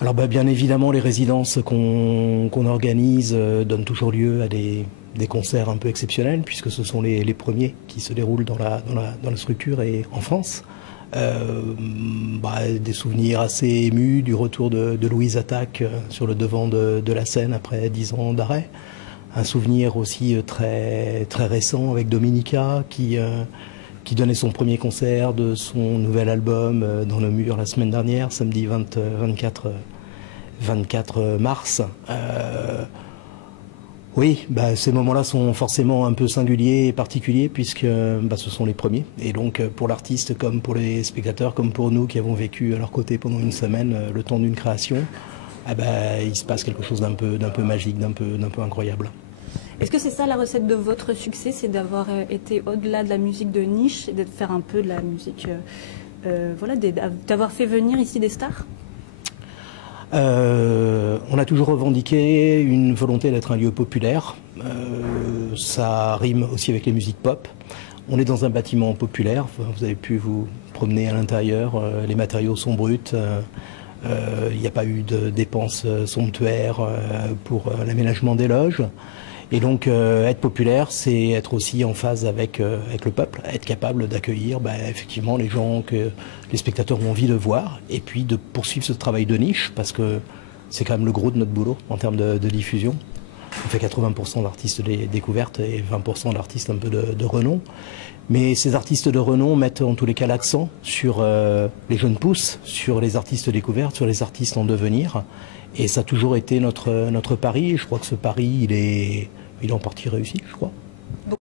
Alors bien évidemment, les résidences qu'on organise donnent toujours lieu à des concerts un peu exceptionnels, puisque ce sont les premiers qui se déroulent dans la structure et en France. Des souvenirs assez émus du retour de Louise Attaque sur le devant de la scène après 10 ans d'arrêt. Un souvenir aussi très, très récent avec Dominica qui donnait son premier concert de son nouvel album dans le mur la semaine dernière, samedi 24 mars. Oui, ces moments-là sont forcément un peu singuliers et particuliers puisque ce sont les premiers. Et donc pour l'artiste comme pour les spectateurs, comme pour nous qui avons vécu à leur côté pendant une semaine le temps d'une création, il se passe quelque chose d'un peu magique, d'un peu incroyable. Est-ce que c'est ça la recette de votre succès, c'est d'avoir été au-delà de la musique de niche et de faire un peu de la musique, d'avoir fait venir ici des stars? On a toujours revendiqué une volonté d'être un lieu populaire. Ça rime aussi avec les musiques pop. On est dans un bâtiment populaire. Vous avez pu vous promener à l'intérieur. Les matériaux sont bruts. Il n'y a pas eu de dépenses somptuaires pour l'aménagement des loges. Et donc être populaire, c'est être aussi en phase avec le peuple, être capable d'accueillir effectivement les gens que les spectateurs ont envie de voir et puis de poursuivre ce travail de niche parce que c'est quand même le gros de notre boulot en termes de diffusion. On fait 80% d'artistes découvertes et 20% d'artistes un peu de renom. Mais ces artistes de renom mettent en tous les cas l'accent sur les jeunes pousses, sur les artistes découvertes, sur les artistes en devenir. Et ça a toujours été notre pari. Et je crois que ce pari, il est en partie réussi, je crois.